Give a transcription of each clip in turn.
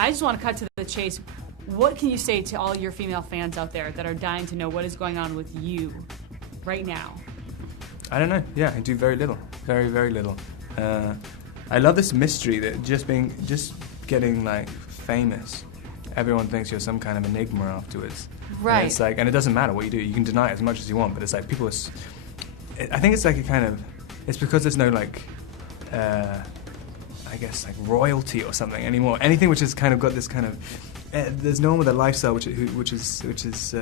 I just want to cut to the chase. What can you say to all your female fans out there that are dying to know what is going on with you right now? I don't know. Yeah, I do very little. Very, very little. I love this mystery that just getting like famous, everyone thinks you're some kind of enigma afterwards. Right. And it's like, and it doesn't matter what you do. You can deny it as much as you want, but it's like people are. I think it's like a kind of. It's because there's no like. I guess like royalty or something anymore. Anything which has kind of got this kind of. There's no one with a lifestyle which is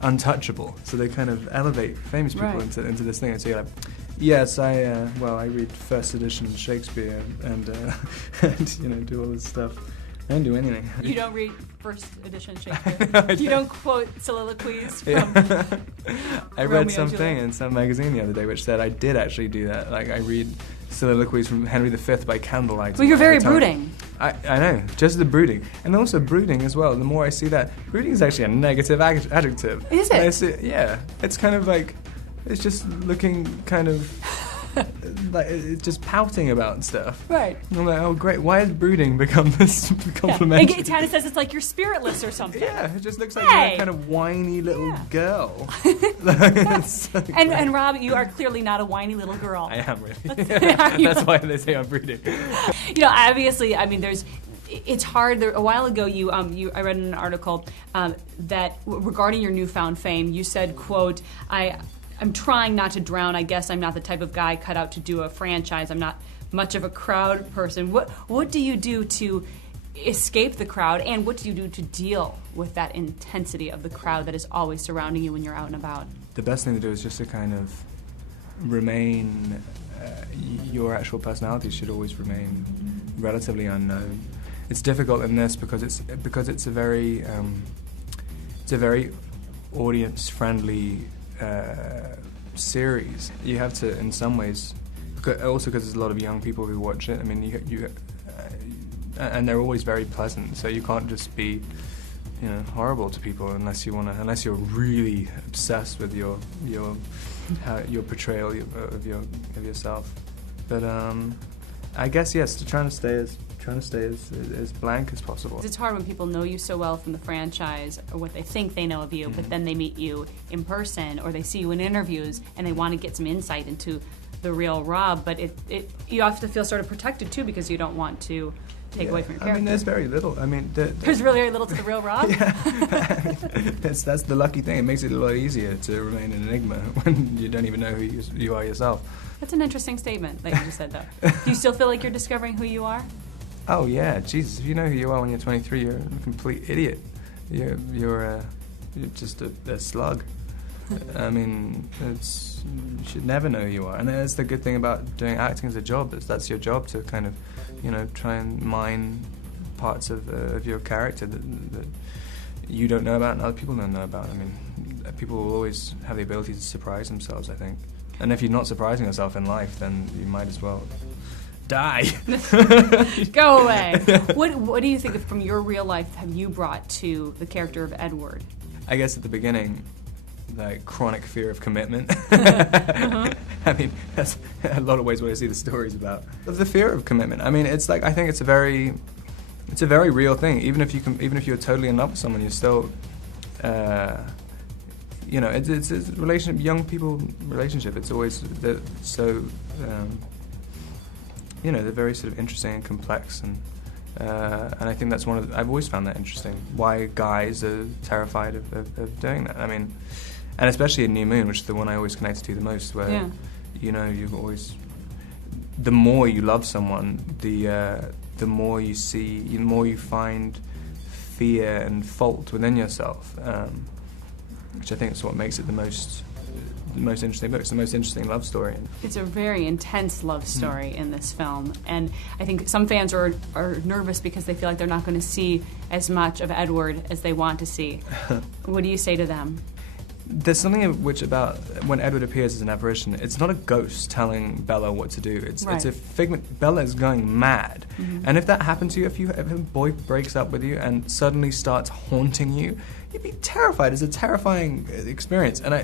untouchable. So they kind of elevate famous people into this thing. And so you're like, yes, I read first edition Shakespeare and do all this stuff. I don't do anything. You don't read first edition Shakespeare? You don't quote soliloquies from I read something in some magazine the other day which said I did actually do that. Like I read soliloquies from Henry V by candlelight. Well, you're very brooding. I know, just the brooding. And also brooding as well. The more I see that, brooding is actually a negative adjective. Is it? Yeah. It's kind of like, it's just looking kind of... like it's just pouting about stuff. Right. And I'm like, oh great, why has brooding become this complimentary? Yeah. It kind of says it's like you're spiritless or something. Yeah, it just looks like you're a kind of whiny little girl. And Rob, you are clearly not a whiny little girl. I am really. That's why they say I'm brooding. Obviously, I mean, it's hard. A while ago, I read in an article that regarding your newfound fame, you said, quote, I'm trying not to drown. I guess I'm not the type of guy cut out to do a franchise. I'm not much of a crowd person. What do you do to escape the crowd, and what do you do to deal with that intensity of the crowd that is always surrounding you when you're out and about? The best thing to do is just to kind of remain, your actual personality should always remain relatively unknown. It's difficult in this because it's a very audience-friendly series. You have to, in some ways, also because there's a lot of young people who watch it. I mean, and they're always very pleasant. So you can't just be, horrible to people unless you're really obsessed with your portrayal of yourself. But I guess yes, trying to stay as blank as possible. It's hard when people know you so well from the franchise, or what they think they know of you, but then they meet you in person, or they see you in interviews, and they want to get some insight into the real Rob. But you have to feel sort of protected too, because you don't want to take away from your character. I mean, there's very little. I mean, there's really very little to the real Rob. Yeah, that's the lucky thing. It makes it a lot easier to remain an enigma when you don't even know who you are yourself. That's an interesting statement that you just said, though. Do you still feel like you're discovering who you are? Oh yeah, Jesus! If you know who you are when you're 23, you're a complete idiot. You're just a slug. I mean, you should never know who you are, and that's the good thing about doing acting as a job. That's your job to kind of, try and mine parts of your character that you don't know about and other people don't know about. I mean, people will always have the ability to surprise themselves, I think. And if you're not surprising yourself in life, then you might as well die. Go away. What do you think from your real life have you brought to the character of Edward? I guess at the beginning, like chronic fear of commitment. I mean, that's a lot of ways what I see the stories about. The fear of commitment. I mean, it's like, I think it's a very real thing. Even if you're totally in love with someone, you're still, it's a relationship, young people relationship. It's always so. They're very sort of interesting and complex, and I think that's I've always found that interesting. Why guys are terrified of doing that. I mean, and especially in New Moon, which is the one I always connect to the most, where you've always, the more you love someone, the more you see, the more you find fear and fault within yourself, which I think is what makes it the most interesting book. It's the most interesting love story. It's a very intense love story in this film, and I think some fans are nervous because they feel like they're not going to see as much of Edward as they want to see. What do you say to them? There's something about when Edward appears as an apparition, it's not a ghost telling Bella what to do. It's a figment. Bella is going mad. And if that happened to you, if a boy breaks up with you and suddenly starts haunting you, you'd be terrified. It's a terrifying experience. And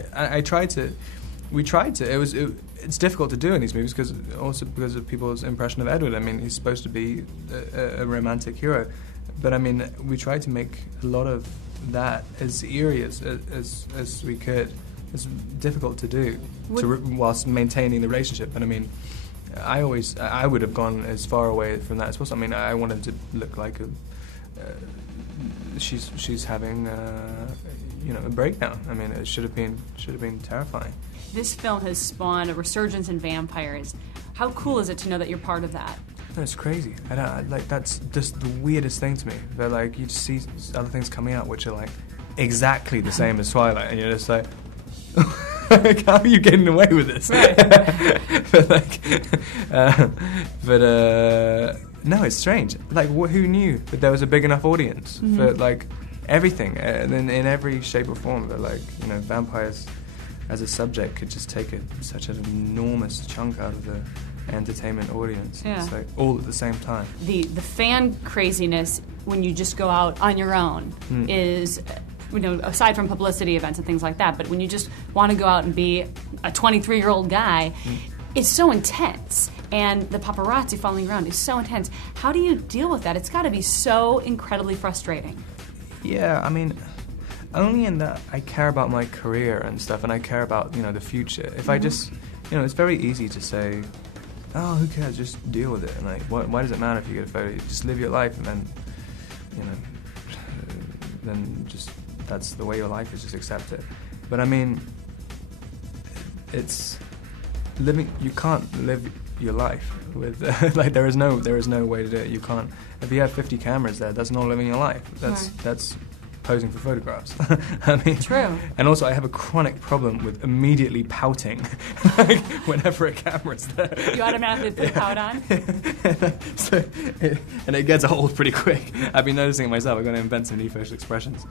we tried to. It's difficult to do in these movies because of people's impression of Edward. I mean, he's supposed to be a romantic hero. But I mean, we tried to make a lot of that as eerie as we could. It's difficult to do whilst maintaining the relationship. But I mean, I would have gone as far away from that as possible. I mean, I wanted to look like she's having a breakdown. I mean, it should have been terrifying. This film has spawned a resurgence in vampires. How cool is it to know that you're part of that? No, it's crazy. That's just the weirdest thing to me. That like you just see other things coming out which are like exactly the same as Twilight, and you're just like, how are you getting away with this? Right. No, it's strange. Like, who knew that there was a big enough audience for like everything, and in every shape or form? That like vampires as a subject could just take such an enormous chunk out of the entertainment audience. Yeah. It's like all at the same time. The fan craziness when you just go out on your own is, aside from publicity events and things like that, but when you just want to go out and be a 23-year-old guy, it's so intense. And the paparazzi following you around is so intense. How do you deal with that? It's got to be so incredibly frustrating. Yeah, I mean, only in that I care about my career and stuff, and I care about, the future. If I just, it's very easy to say, oh, who cares, just deal with it. And like, why does it matter if you get a photo? You just live your life, and then, then just, that's the way your life is, just accept it. But I mean, it's living, you can't live your life with, like, there is no way to do it. You can't, if you have 50 cameras there, that's not living your life. That's posing for photographs. I mean, true. And also, I have a chronic problem with immediately pouting like, whenever a camera's there. You automatically put pout on? And it gets old pretty quick. I've been noticing it myself. I've got to invent some new facial expressions.